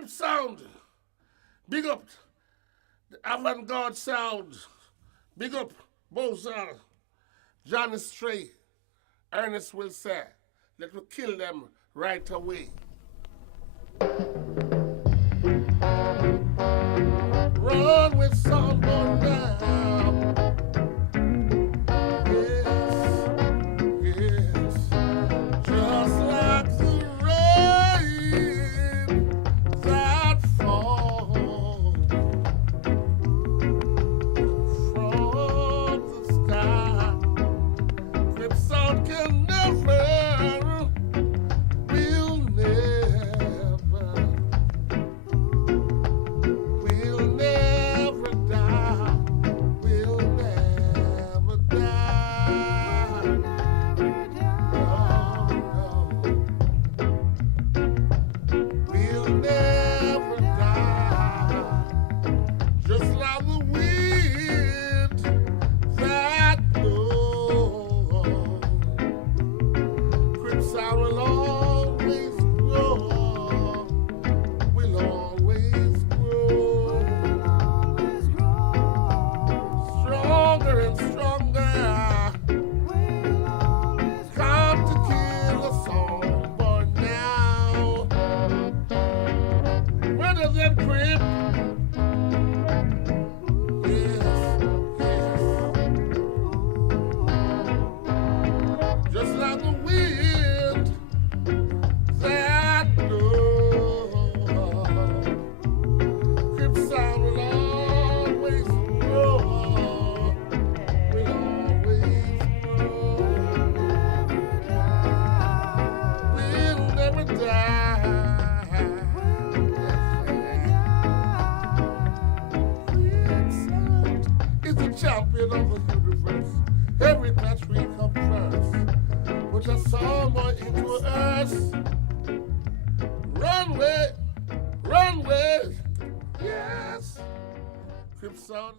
Crypt sound. Big up the avant-garde sound. Big up Bousal, Johnny Stray, Ernest will say, let me kill them right away. Run with someone now. Crypt. Just like the wind that blows. Crypt sound will always grow. Will always grow. We'll never die. Champion of the universe. Every match we come first. Put a someone into us. Runway, runway, yes. Crypt sound.